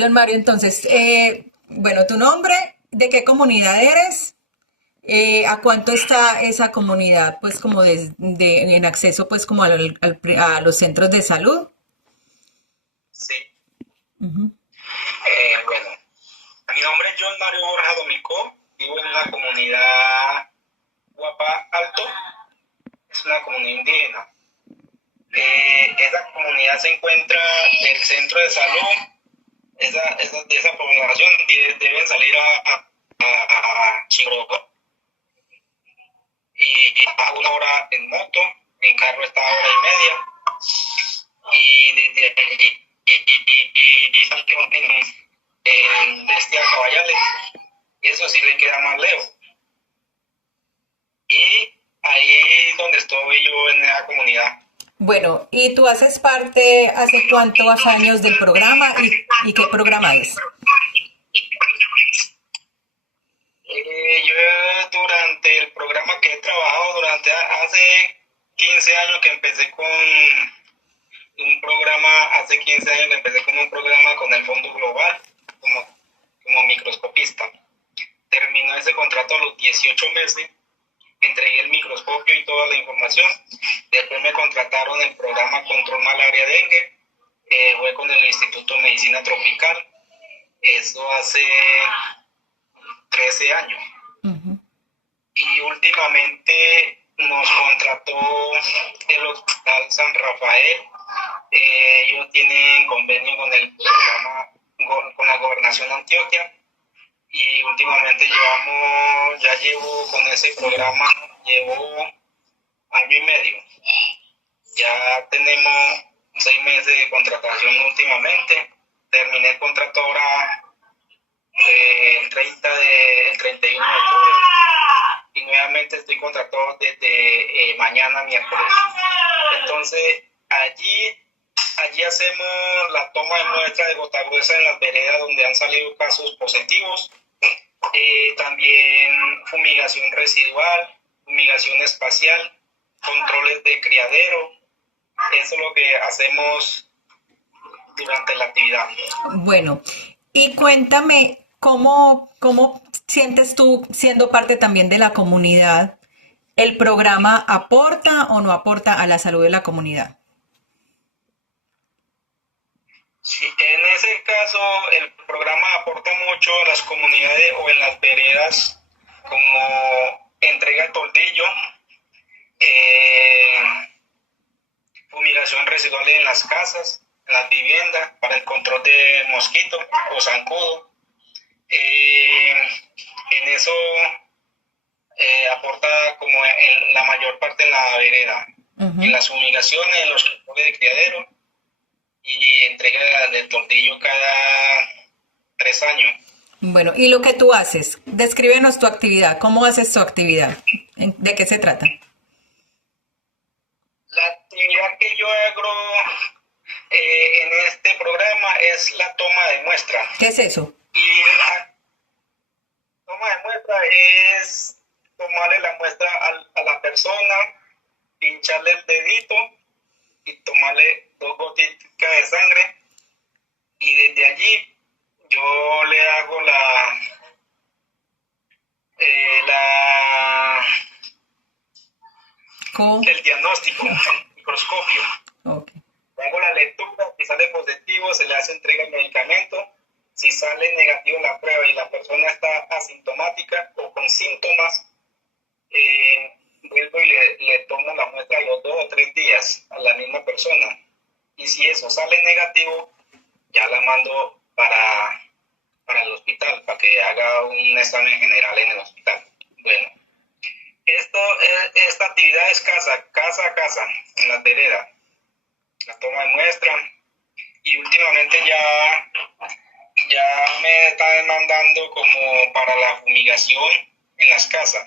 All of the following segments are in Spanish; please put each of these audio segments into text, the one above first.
John Mario, entonces, bueno, tu nombre, ¿de qué comunidad eres? ¿A cuánto está esa comunidad, pues, como en acceso, pues, como a los centros de salud? Sí, Ujú. bueno, mi nombre es John Mario Borja Domicó, vivo en la comunidad Guapa Alto, es una comunidad indígena. Esa comunidad se encuentra del centro de salud, de esa población deben salir a Chigroco y a una hora en moto, en carro está a hora y media, y desde allí y salimos en Bestia Caballales, y eso sí le queda más lejos. Y ahí donde estoy yo en esa comunidad. Bueno, ¿y tú haces parte hace cuántos años del programa y qué programa es? Yo durante el programa que he trabajado durante hace 15 años que empecé con un programa, hace 15 años que empecé con un programa con el Fondo Global como microscopista. Terminó ese contrato a los 18 meses, entregué el microscopio y toda la información. Después me contrataron en el programa Control Malaria Dengue, fue con el Instituto de Medicina Tropical, eso hace 13 años. Ujú. Y últimamente nos contrató el Hospital San Rafael. Ellos tienen convenio con el programa, con la Gobernación de Antioquia, y últimamente ya llevo con ese programa, llevo año y medio. Ya tenemos 6 meses de contratación últimamente. Terminé el contrato ahora el 31 de octubre, y nuevamente estoy contratado desde mañana miércoles. Entonces allí hacemos la toma de muestra de gota gruesa en las veredas donde han salido casos positivos. También fumigación residual, fumigación espacial, controles de criadero. Eso es lo que hacemos durante la actividad. Bueno, y cuéntame, ¿cómo sientes tú, siendo parte también de la comunidad, el programa aporta o no aporta a la salud de la comunidad? Sí, en ese caso el programa aporta mucho a las comunidades o en las veredas, como entrega de toldillo, eh, fumigación residual en las casas, en las viviendas, para el control de mosquito o zancudo. Eh, en eso aporta como en la mayor parte en la vereda, en Ujú. las fumigaciones, en los controles de criadero, y entrega del tortillo cada 3 años. Bueno, y lo que tú haces, descríbenos tu actividad, ¿cómo haces tu actividad? ¿De qué se trata? La actividad que yo hago en este programa es la toma de muestra. ¿Qué es eso? Y la toma de muestra es tomarle la muestra a la persona, pincharle el dedito y tomarle 2 gotitas de sangre, y desde allí yo le hago la ¿Cómo? el diagnóstico, el microscopio. Ok. Hago la lectura, si sale positivo se le hace entrega del medicamento. Si sale negativo la prueba y la persona está asintomática o con síntomas, vuelvo y le tomo la muestra a los 2 o 3 días a la misma persona. Y si eso sale negativo, ya la mando para el hospital, para que haga un examen general en el hospital. Bueno, esta actividad es casa a casa, en las veredas, la toma de muestra. Y últimamente ya me están mandando como para la fumigación en las casas,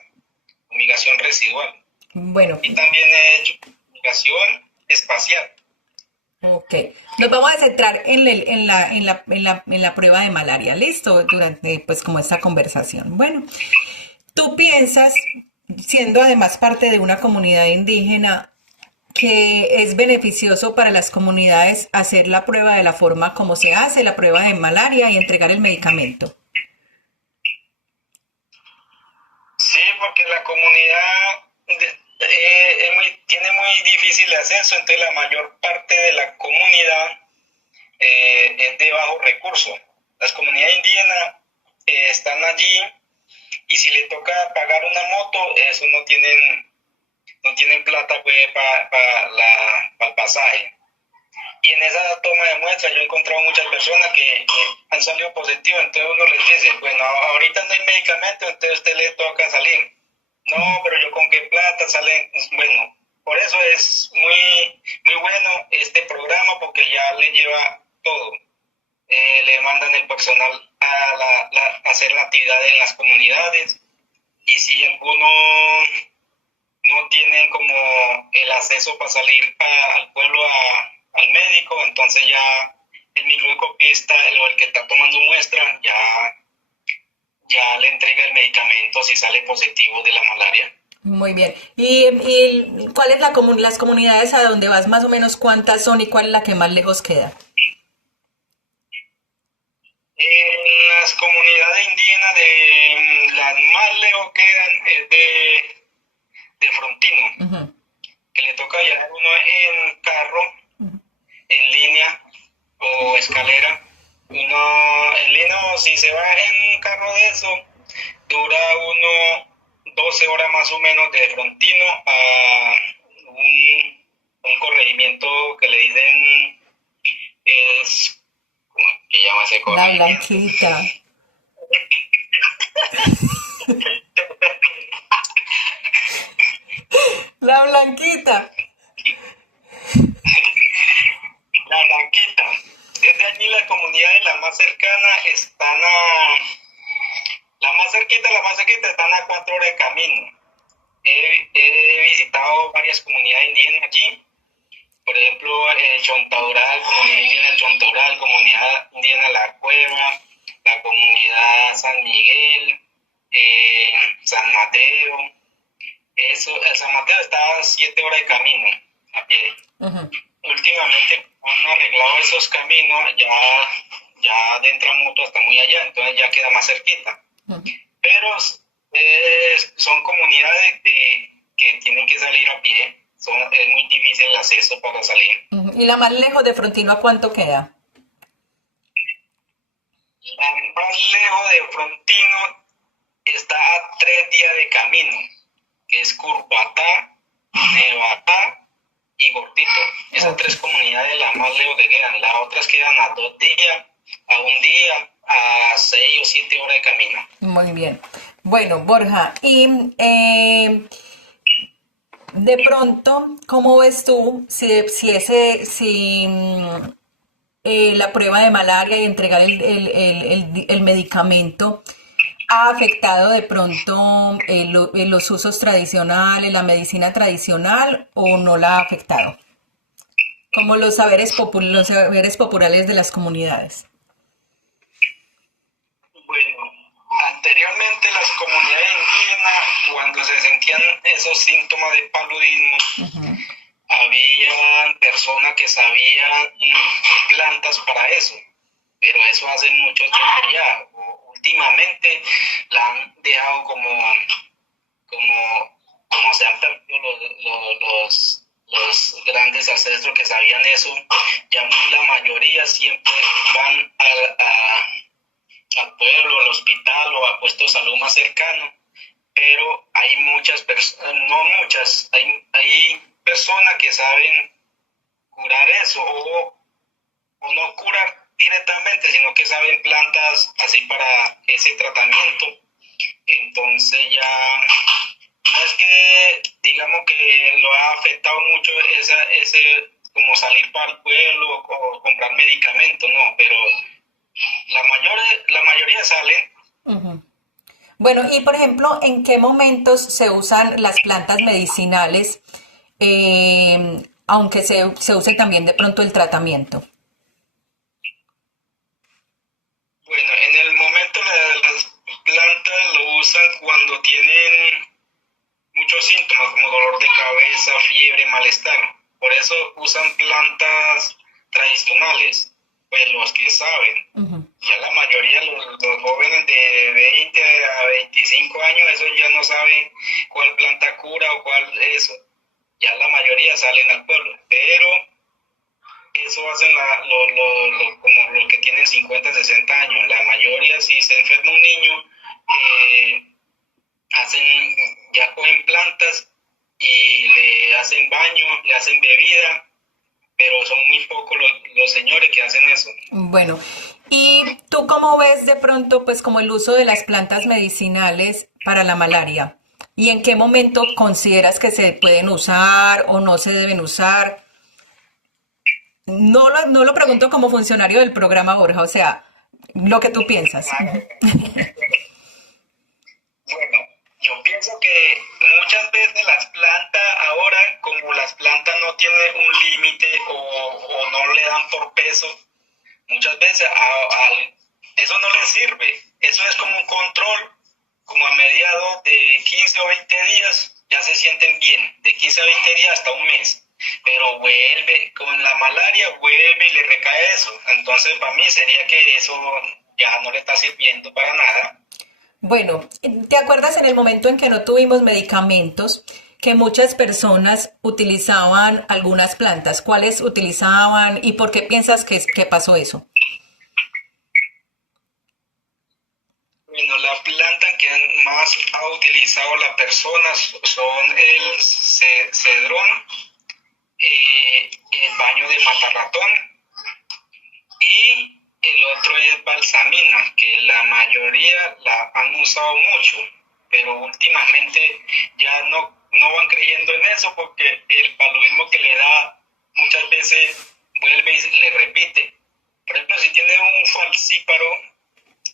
fumigación residual. Bueno, Y también he hecho fumigación espacial. ok. Nos vamos a centrar en la prueba de malaria, ¿listo? Durante, pues, como esta conversación. Bueno, tú piensas, siendo además parte de una comunidad indígena, que es beneficioso para las comunidades hacer la prueba de la forma como se hace, la prueba de malaria y entregar el medicamento. Sí, porque la comunidad tiene muy difícil acceso, entonces la mayor parte de la comunidad es de bajos recursos. Las comunidades indígenas están allí y si le toca pagar una moto, eso no tienen plata pues, para el pasaje. Y en esa toma de muestras yo he encontrado muchas personas que han salido positivas, entonces uno les dice, bueno, ahorita no hay medicamento, entonces a usted le toca salir. No, pero yo con qué plata salen. Bueno, por eso es muy, muy bueno este programa porque ya le lleva todo. Le mandan el personal a hacer la actividad en las comunidades y si algunos no tienen como el acceso para salir al pueblo al médico, entonces ya el microscopista, el que está tomando muestra, ya le entrega el medicamento si sale positivo de la malaria. Muy bien. ¿Y cuál es las comunidades a donde vas más o menos cuántas son y cuál es la que más lejos queda? En las comunidades indígenas las más lejos quedan es de Frontino, Ujú. que le toca viajar uno en carro, en línea o escalera. Uno en línea, si se va en un carro de eso, dura uno 12 horas más o menos de Frontino a un corregimiento que le dicen es, ¿cómo se llama ese La corregimiento? Blanquita. La Blanquita. La Blanquita. Desde allí las comunidades las más cercanas están la más cerquita están a 4 horas de camino. He visitado varias comunidades indígenas allí. Por ejemplo, Chontaural, comunidad indígena Chontaural, comunidad indígena La Cueva, la comunidad San Miguel, San Mateo. San Mateo está a 7 horas de camino a pie. Ujú. Últimamente han arreglado esos caminos, ya adentran mucho hasta muy allá, entonces ya queda más cerquita. Ujú. Pero son comunidades que tienen que salir a pie. Es muy difícil el acceso para salir. Ujú. ¿Y la más lejos de Frontino a cuánto queda? La más lejos de Frontino está a 3 días de camino, que es Curbatá, Nevatá y Gordito. Esas Ok. 3 comunidades las más lejos que quedan. Las otras quedan a 2 días, a un día, a 6 o 7 horas de camino. Muy bien. Bueno, Borja, y de pronto, ¿cómo ves tú si la prueba de malaria y entregar el medicamento ha afectado de pronto los usos tradicionales, la medicina tradicional o no la ha afectado? Como los saberes populares de las comunidades. Bueno, anteriormente las comunidades indígenas, cuando se sentían esos síntomas de paludismo, Ujú. había personas que sabían plantas para eso, pero eso hace mucho tiempo ya. Últimamente la han dejado como se han perdido los grandes ancestros que sabían eso. Ya la mayoría siempre van al pueblo, al hospital o a puestos de salud más cercano, pero hay muchas personas, no muchas, hay personas que saben curar eso o no curar directamente, sino que saben plantas así para ese tratamiento. Entonces ya no es que digamos que lo ha afectado mucho ese como salir para el pueblo o comprar medicamentos, no, pero la mayoría salen. Ujú. Bueno, y por ejemplo, ¿en qué momentos se usan las plantas medicinales, aunque se use también de pronto el tratamiento? Bueno, en el momento las plantas lo usan cuando tienen muchos síntomas como dolor de cabeza, fiebre, malestar. eso usan plantas tradicionales, pues los que saben. Ujú. Ya la mayoría, los jóvenes de 20 a 25 años, eso ya no saben cuál planta cura o cuál eso. Ya la mayoría salen al pueblo, pero eso hacen como los que tienen 50, 60 años. La mayoría, si se enferma un niño, eh, hacen, ya cogen plantas y le hacen baño, le hacen bebida, pero son muy pocos los señores que hacen eso. Bueno, ¿y tú cómo ves de pronto, pues, como el uso de las plantas medicinales para la malaria? ¿Y en qué momento consideras que se pueden usar o no se deben usar? No lo pregunto como funcionario del programa Borja, o sea, lo que tú piensas. Claro. Bueno, yo pienso que muchas veces las plantas ahora, como las plantas no tienen un límite o no le dan por peso, muchas veces eso no les sirve. Eso es como un control, como a mediados de 15 o 20 días ya se sienten bien, de 15 a 20 días hasta un mes. Pero vuelve, con la malaria vuelve y le recae eso. Entonces para mí sería que eso ya no le está sirviendo para nada. Bueno, ¿te acuerdas en el momento en que no tuvimos medicamentos, que muchas personas utilizaban algunas plantas? ¿Cuáles utilizaban y por qué piensas que pasó eso? Bueno, la planta que más ha utilizado la persona son el cedrón, el baño de matarratón y el otro es balsamina, que la mayoría la han usado mucho, pero últimamente ya no van creyendo en eso porque el paludismo que le da muchas veces vuelve y le repite. Por ejemplo, si tiene un falcíparo,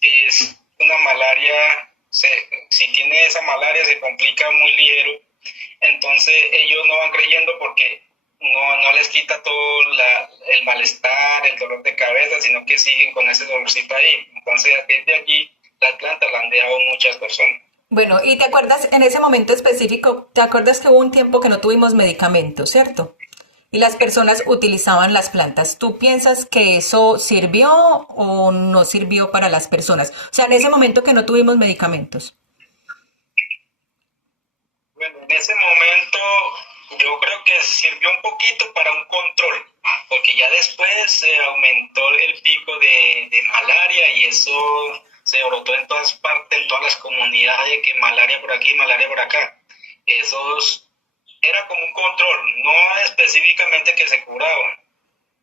es una malaria, si tiene esa malaria se complica muy ligero, entonces ellos no van creyendo porque no les quita todo el malestar, el dolor de cabeza, sino que siguen con ese dolorcito ahí. Entonces desde allí las plantas la han dejado muchas personas. Bueno, y te acuerdas en ese momento específico, te acuerdas que hubo un tiempo que no tuvimos medicamentos, ¿cierto? Y las personas utilizaban las plantas. ¿Tú piensas que eso sirvió o no sirvió para las personas? O sea, en ese momento que no tuvimos medicamentos. Bueno, en ese momento yo creo que sirvió un poquito para un control, porque ya después se aumentó el pico de malaria y eso se brotó en todas partes, en todas las comunidades, que malaria por aquí, malaria por acá. Esos era como un control, no específicamente que se curaba.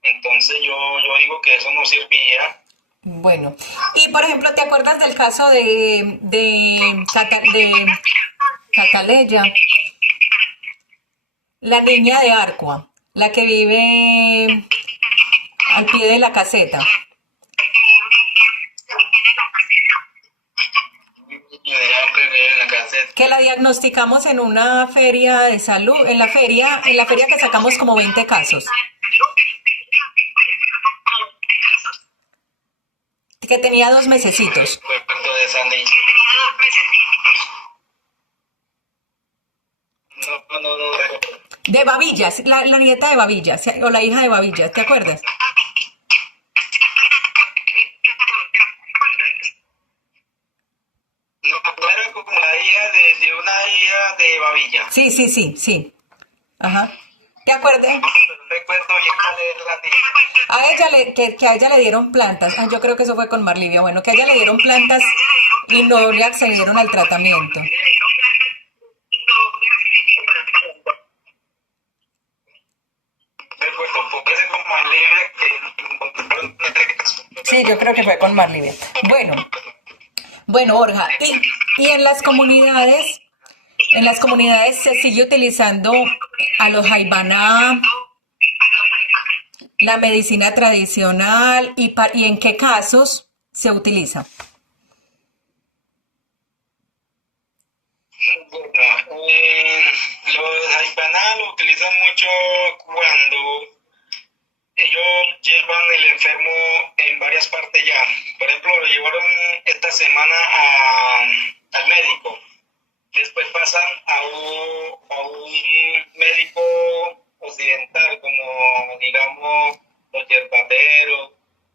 Entonces yo digo que eso no servía. Bueno, y por ejemplo, ¿te acuerdas del caso de Cataleya, la niña de Arcua, la que vive al pie de la caseta? En la caseta. Que la diagnosticamos en una feria de salud, en la feria que sacamos como 20 casos, que tenía 2 mesecitos. Recuerdo de esa niña. No. De Babillas, la nieta de Babillas, o la hija de Babillas, ¿te acuerdas? No era como la hija de una hija de Babilla. Sí, sí, sí, sí. Ajá. ¿Te acuerdas? Recuerdo bien cuál era la niña. A ella que a ella le dieron plantas. Ah, yo creo que eso fue con Marlivia. Bueno, que a ella le dieron plantas y no le accedieron al tratamiento. Recuerdo porque ese fue más libre que encontraron en este caso. Sí, yo creo que fue con Marlivia. Bueno, Borja, y en las comunidades se sigue utilizando a los jaibaná, la medicina tradicional y en qué casos se utiliza. Bueno, los haibaná lo utilizan mucho cuando ellos llevan el enfermo en varias partes ya. Por ejemplo, lo llevaron esta semana al médico. Después pasan a un médico occidental, como digamos los yerbateros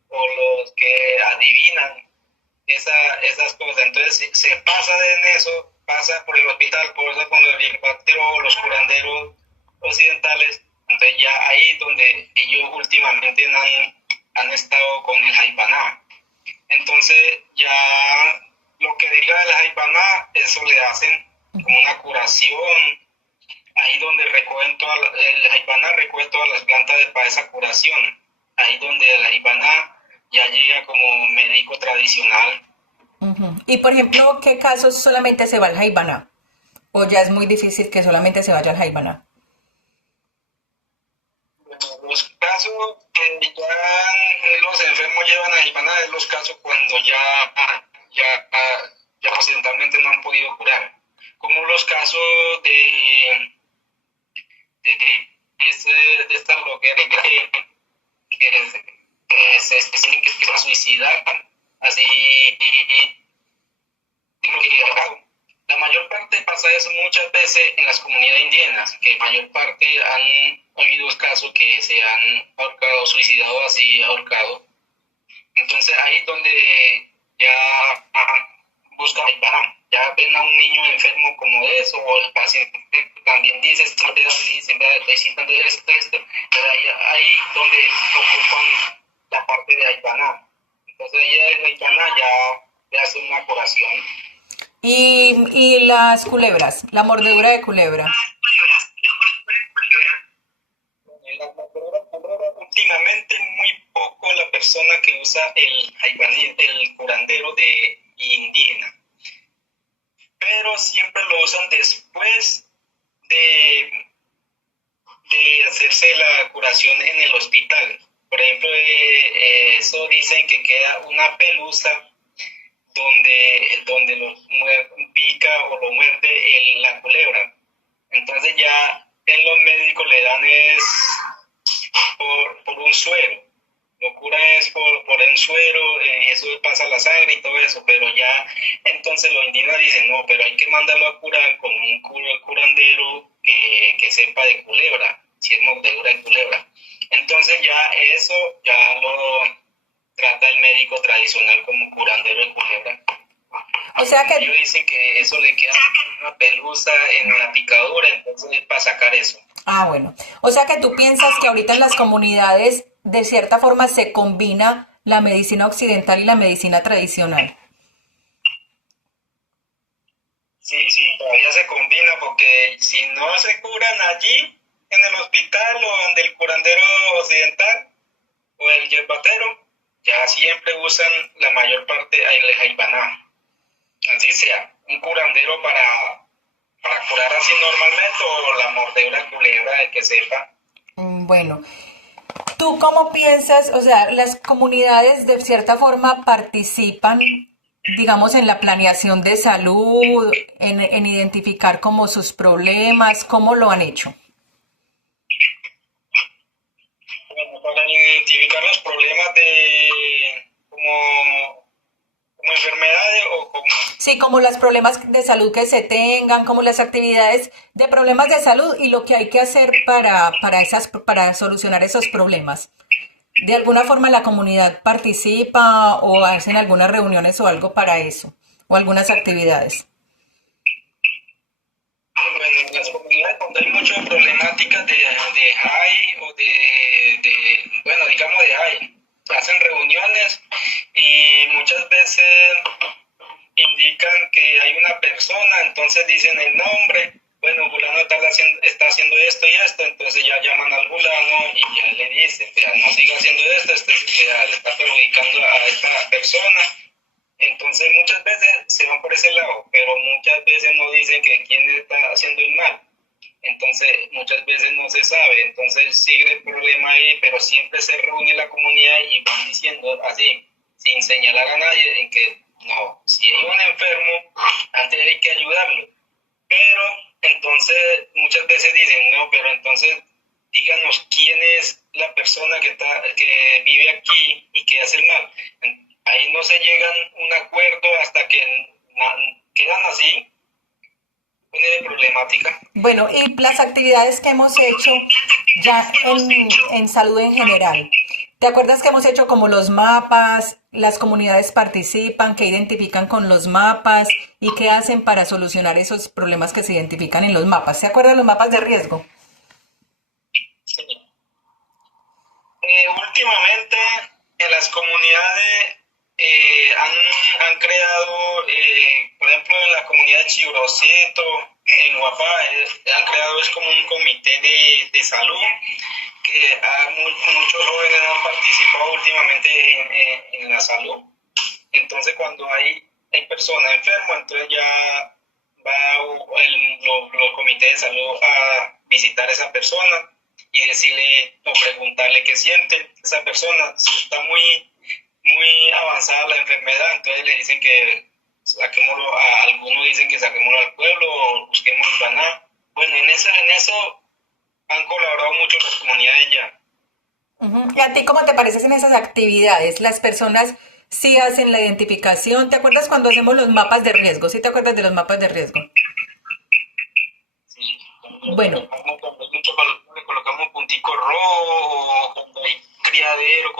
o los que adivinan esas cosas. Entonces se pasa en eso, pasa por el hospital, por eso con los yerbateros o los curanderos occidentales. Entonces ya ahí donde ellos últimamente han estado con el Jaibaná. Entonces ya lo que diga el Jaibaná, eso le hacen como una curación. Ahí donde recogen el Jaibaná recoge todas las plantas para esa curación. Ahí donde el Jaibaná ya llega como médico tradicional. Ujú. Y por ejemplo, ¿qué casos solamente se va al Jaibaná? ¿O ya es muy difícil que solamente se vaya al Jaibaná? Los casos que ya los enfermos llevan a Jaibaná es los casos cuando ya, ya occidentalmente no han podido curar. Como los casos de esta bloguera que se suicidan, así, la mayor parte pasa eso muchas veces en las comunidades indígenas, que mayor parte han habido casos que se han ahorcado, suicidado así, ahorcado. Entonces ahí donde ya buscan el banán, ya ven a un niño enfermo como de eso, o el paciente también dice, estoy sintiendo esto, ahí donde ocupan la parte de Aypaná. Entonces ahí en Aypaná ya le hacen una curación. Y las culebras, la mordedura de culebra. En las culebras, últimamente muy poco la persona que usa el Aypaní, el curandero de indígena, pero siempre lo usan después de, de hacerse la curación en el hospital. Por ejemplo, eso dicen que queda una pelusa donde lo pica o lo muerde la culebra. Entonces ya en los médicos le dan es por un suero. Lo curan es por el suero, eso pasa la sangre y todo eso, pero ya entonces los indígenas dicen, no, pero hay que mandarlo a curar con un curandero que sepa de culebra, si es mordedura de culebra. Entonces ya eso ya lo trata el médico tradicional como curandero de culebra. O sea que, Ellos dicen que eso le queda una pelusa en la picadura, entonces es para sacar eso. bueno. O sea que tú piensas que ahorita en las comunidades de cierta forma se combina la medicina occidental y la medicina tradicional. Sí, sí, todavía se combina porque si no se curan allí, en el hospital o donde el curandero occidental o el yerbatero, ya siempre usan la mayor parte el jaibaná. Así sea, un curandero para curar así normalmente o la mordedura culebra, el que sepa. Bueno, ¿tú cómo piensas? O sea, las comunidades de cierta forma participan, digamos, en la planeación de salud, en identificar como sus problemas, ¿cómo lo han hecho? Bueno, para identificar los problemas como enfermedades o como... Sí, como los problemas de salud que se tengan, como las actividades de problemas de salud y lo que hay que hacer para solucionar esos problemas. ¿De alguna forma la comunidad participa o hacen algunas reuniones o algo para eso? ¿O algunas actividades? Bueno, en las comunidades donde hay muchas problemáticas de high o bueno, digamos de high, hacen reuniones y muchas veces indican que hay una persona, entonces dicen el nombre, bueno, fulano está haciendo esto y esto, entonces ya llaman al fulano y ya le dicen, vea, no siga haciendo esto, le está perjudicando a esta persona. Entonces muchas veces se van por ese lado, pero muchas veces no dicen que quién está haciendo el mal. Entonces muchas veces no se sabe, entonces sigue el problema ahí, pero siempre se reúne la comunidad y van diciendo así, sin señalar a nadie, en que no, si hay un enfermo, antes hay que ayudarlo. Pero entonces muchas veces dicen, no, pero entonces díganos quién es la persona que vive aquí y que hace el mal. Ahí no se llegan a un acuerdo hasta que quedan así de problemática. Bueno, y las actividades que hemos hecho ya en salud en general. ¿Te acuerdas que hemos hecho como los mapas, las comunidades participan, que identifican con los mapas y qué hacen para solucionar esos problemas que se identifican en los mapas? ¿Se acuerdan los mapas de riesgo? Últimamente en las comunidades han creado, por ejemplo, en la comunidad de Chibrocito, en Guapá, han creado es como un comité de salud que muchos jóvenes han participado últimamente en la salud. Entonces, cuando hay personas enfermas, entonces ya va los comités de salud a visitar a esa persona y decirle o preguntarle qué siente esa persona. Si está muy avanzada la enfermedad, entonces le dicen que saquémoslo, algunos dicen que saquémoslo al pueblo o busquemos planá. Bueno, en eso han colaborado mucho las comunidades ya. Ujú. ¿Y a ti cómo te parecen esas actividades? Las personas sí hacen la identificación. ¿Te acuerdas cuando hacemos los mapas de riesgo? ¿Sí te acuerdas de los mapas de riesgo? Sí, Bueno, le colocamos puntico rojo o cuando hay criadero,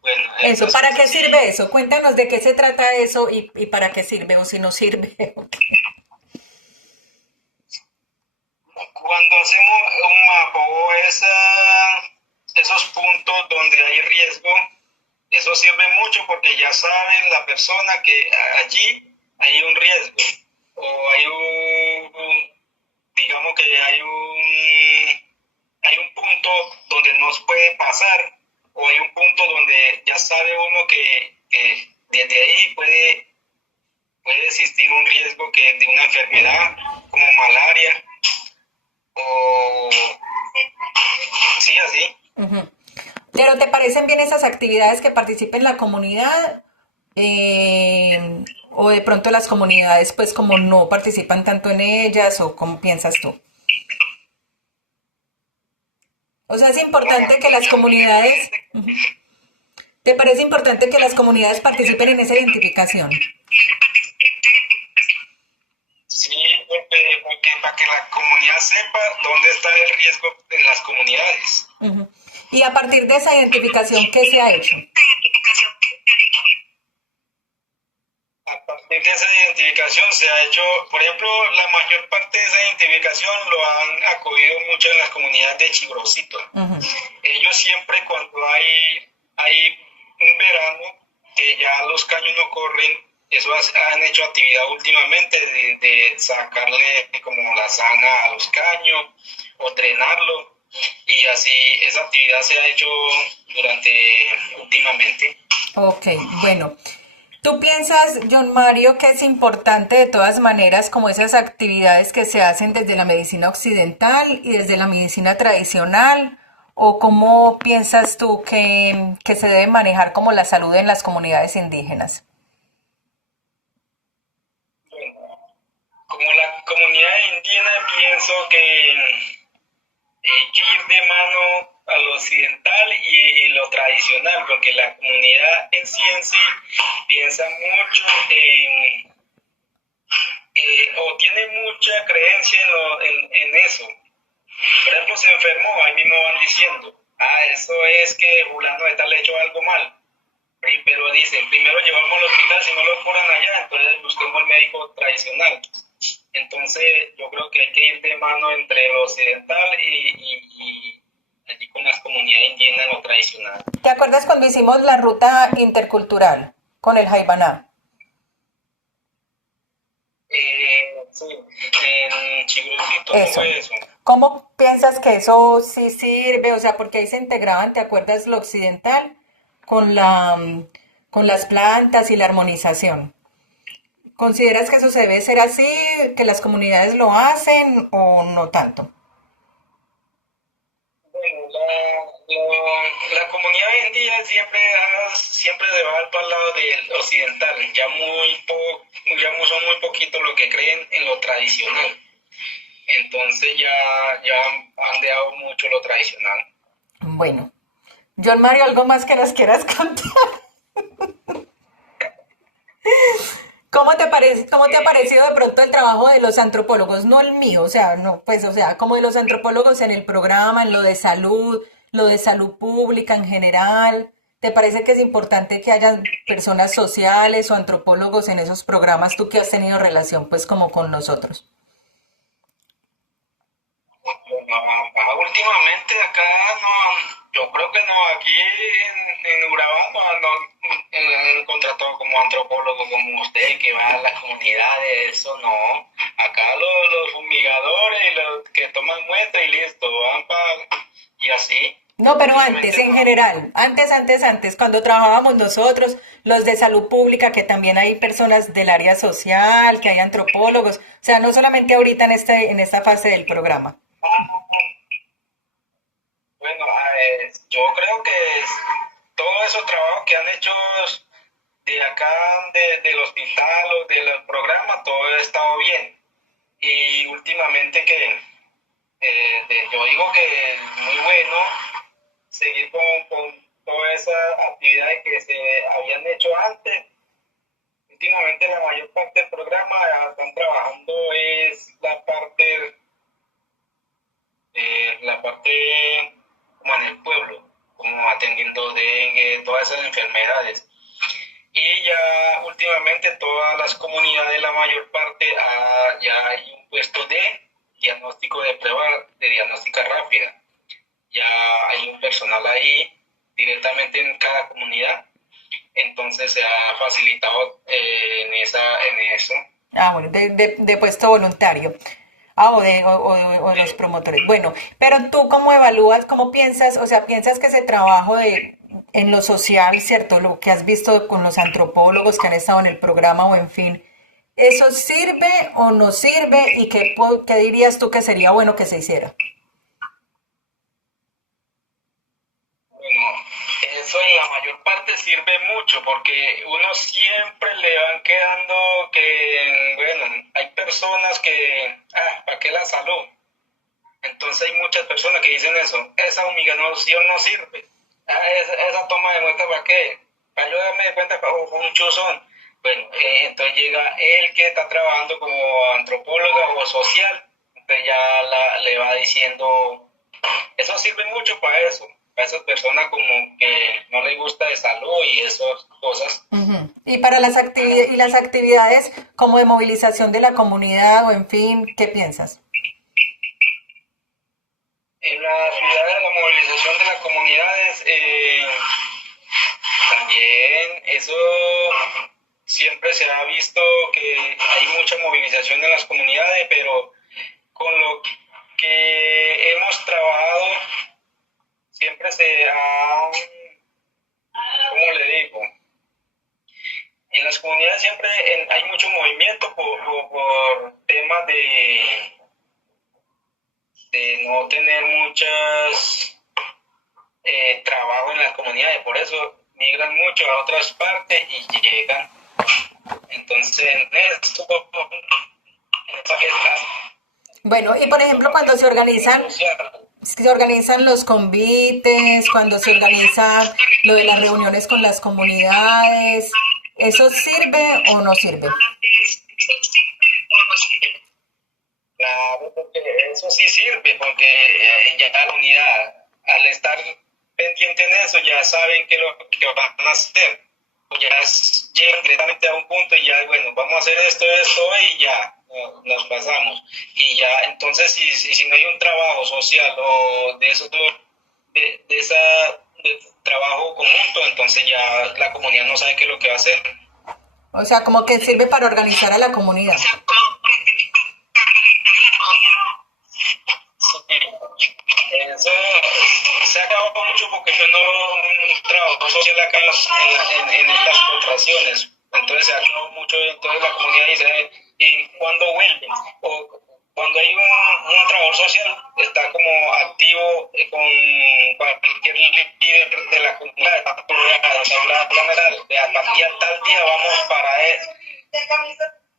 bueno, eso, las ¿para qué cosas así. sirve eso? Cuéntanos de qué se trata eso y para qué sirve o si no sirve. Ok. Cuando hacemos un mapa o esos puntos donde hay riesgo, eso sirve mucho porque ya saben la persona que allí hay un riesgo o digamos que hay un punto donde no se puede pasar o hay un punto donde ya sabe uno que desde ahí puede existir un riesgo de una enfermedad como malaria o sí, así. Ujú. Pero ¿te parecen bien esas actividades que participe en la comunidad? O de pronto las comunidades pues como no participan tanto en ellas o cómo piensas tú? O sea, es Como importante que las comunidades, ¿te parece importante que las comunidades participen en esa identificación? sí, porque para que la comunidad sepa dónde está el riesgo en las comunidades. Ujú. Y a partir de esa identificación, ¿qué se ha hecho? A partir de esa identificación se ha hecho, por ejemplo, la mayor parte de esa identificación lo han acogido mucho en las comunidades de Chibrocito. Ujú. Ellos siempre cuando hay un verano que ya los caños no corren, eso han hecho actividad últimamente de sacarle como la sana a los caños o drenarlo y así esa actividad se ha hecho durante últimamente. Ok, bueno. ¿Tú piensas, John Mario, que es importante de todas maneras como esas actividades que se hacen desde la medicina occidental y desde la medicina tradicional? ¿O cómo piensas tú que se debe manejar como la salud en las comunidades indígenas? Como la comunidad indígena pienso que hay que ir de mano a lo occidental y lo tradicional, porque la comunidad en sí piensa mucho o tiene mucha creencia en eso. Por ejemplo, se enfermó, ahí mismo van diciendo, eso es que fulano de tal le hecho algo mal. Pero dicen, primero llevamos al hospital, si no lo curan allá, entonces busquemos el médico tradicional. Entonces, yo creo que hay que ir de mano entre lo occidental y allí con las comunidades indígenas, lo tradicional. ¿Te acuerdas cuando hicimos la ruta intercultural con el Jaibaná? Sí, en Chigurutito no Eso. fue eso. ¿Cómo piensas que eso sí sirve? O sea, porque ahí se integraban, ¿te acuerdas lo occidental con con las plantas y la armonización? ¿Consideras que eso se debe ser así, que las comunidades lo hacen o no tanto? Bueno, la comunidad hoy en día siempre se va para el lado del occidental, son muy poquitos los que creen en lo tradicional. Entonces ya han dejado mucho lo tradicional. Bueno, John Mario, ¿algo más que nos quieras contar? ¿Cómo cómo te ha parecido de pronto el trabajo de los antropólogos? No el mío, o sea, no, pues, o sea, como de los antropólogos en el programa, en lo de salud pública en general. ¿Te parece que es importante que haya personas sociales o antropólogos en esos programas, tú que has tenido relación, pues, como con nosotros? Últimamente acá no, yo creo que no, aquí en Urabá no contratado como antropólogo como usted que va a las comunidades, eso no. Acá los fumigadores y los que toman muestra y listo, van para y así. No, pero antes, Últimamente en no. general, antes, cuando trabajábamos nosotros, los de salud pública, que también hay personas del área social, que hay antropólogos, o sea, no solamente ahorita en esta fase del programa. Bueno, yo creo que todos esos trabajos que han hecho de acá, del hospital o del programa, todo ha estado bien. Y últimamente yo digo que es muy bueno seguir con todas esas actividades que se habían hecho antes. Últimamente la mayor parte del programa están trabajando es la parte como en el pueblo, como atendiendo dengue, todas esas enfermedades. Y ya últimamente todas las comunidades, la mayor parte, ya hay un puesto de diagnóstico de prueba de diagnóstica rápida. Ya hay un personal ahí directamente en cada comunidad. Entonces se ha facilitado en eso. Ah, bueno, de puesto voluntario. Ah, o de los promotores. Bueno, pero tú cómo evalúas, cómo piensas, o sea, piensas que ese trabajo en lo social, ¿cierto? Lo que has visto con los antropólogos que han estado en el programa o en fin, ¿eso sirve o no sirve? ¿Y qué dirías tú que sería bueno que se hiciera? Bueno, eso en la mayor parte sirve mucho porque uno siempre le van quedando que, bueno, hay personas que, ¿para qué la salud? Entonces hay muchas personas que dicen eso, esa humillación no sirve, esa toma de muestra ¿para qué? Para yo darme cuenta que fue un chuzón. Bueno, entonces llega él que está trabajando como antropóloga o social, entonces ya le va diciendo, eso sirve mucho para eso, para esas personas como que no les gusta de salud y esas cosas. Ujú. Y para y las actividades como de movilización de la comunidad o en fin, ¿qué piensas? En la ciudad de la movilización de las comunidades, también eso siempre se ha visto que hay mucha movilización en las comunidades, pero con lo que hemos trabajado siempre se ha, ¿cómo le digo? En las comunidades siempre hay mucho movimiento por temas de no tener muchas trabajo en las comunidades, por eso migran mucho a otras partes y llegan. Entonces, en esto, Bueno, y por ejemplo, cuando se organizan los convites, cuando se organiza lo de las reuniones con las comunidades, ¿eso sirve o no sirve? claro, porque eso sí sirve, porque ya la unidad, al estar pendiente en eso, ya saben qué es lo que van a hacer. Ya llegan directamente a un punto y ya, bueno, vamos a hacer esto y ya nos pasamos. Y ya, entonces, si no hay un trabajo social o de eso, de trabajo conjunto, entonces ya la comunidad no sabe qué es lo que va a hacer. O sea, como que sirve para organizar a la comunidad. Eso se ha acabado mucho porque yo no trabajo social acá en estas corporaciones. Entonces se ha acabado mucho, entonces la comunidad dice, ¿y cuándo vuelven? O cuando hay un trabajador social, está como activo con cualquier líder de la comunidad, habla general, a tal día vamos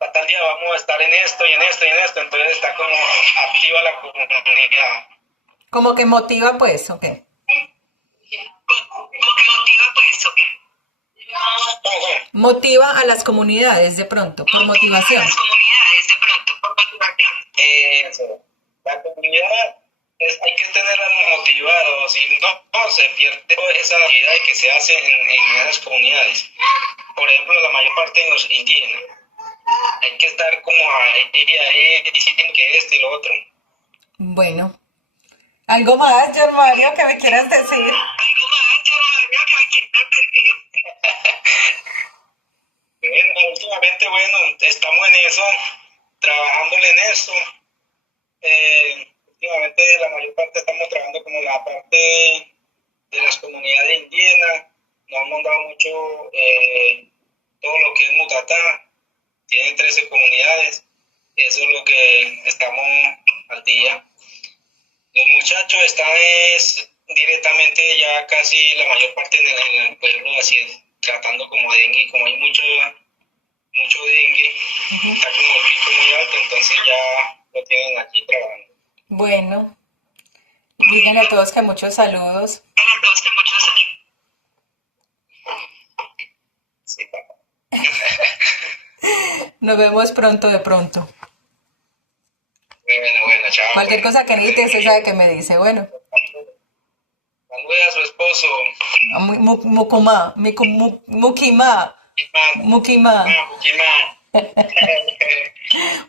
a tal día vamos a estar en esto y en esto y en esto, entonces está como activa la comunidad. Como que motiva, pues, ok. Ojo. Motiva a las comunidades de pronto, por motivación. Las comunidades de pronto, por motivación. Eso. La comunidad hay que tenerla motivada, si no, se pierde toda esa actividad que se hace en esas comunidades. Por ejemplo, la mayor parte de los indígenas. Hay que estar como ahí diciendo que esto y lo otro. Bueno, ¿algo más, John Mario, que me quieras decir? Algo más, yo no que me quieras decir. Bueno, últimamente, bueno, estamos en eso, trabajándole en eso. Últimamente la mayor parte estamos trabajando como la parte de las comunidades indígenas. Nos han mandado mucho todo lo que es Mutatá. Tiene 13 comunidades. Eso es lo que estamos al día. Los muchachos están directamente ya casi la mayor parte en el pueblo así tratando como dengue, como hay mucho dengue, está como el pico muy alto, entonces ya lo tienen aquí trabajando. Bueno, díganle a todos que muchos saludos. Sí, papá. Nos vemos pronto de pronto. Bueno, chao. Cualquier cosa que necesite, usted sabe que me dice. Bueno, Salude a su esposo. Mukuma, Mukima, Mukima,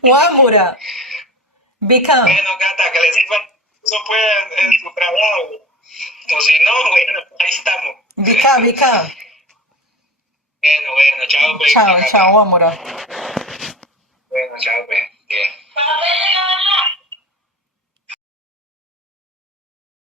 Wamura, Bikam. Bueno, gata, que le sirva eso pues en su trabajo. O si no, bueno, ahí estamos. Bikam. Bueno, chao, pues. Chao, Wamura. Bueno, chao, pues. Bien.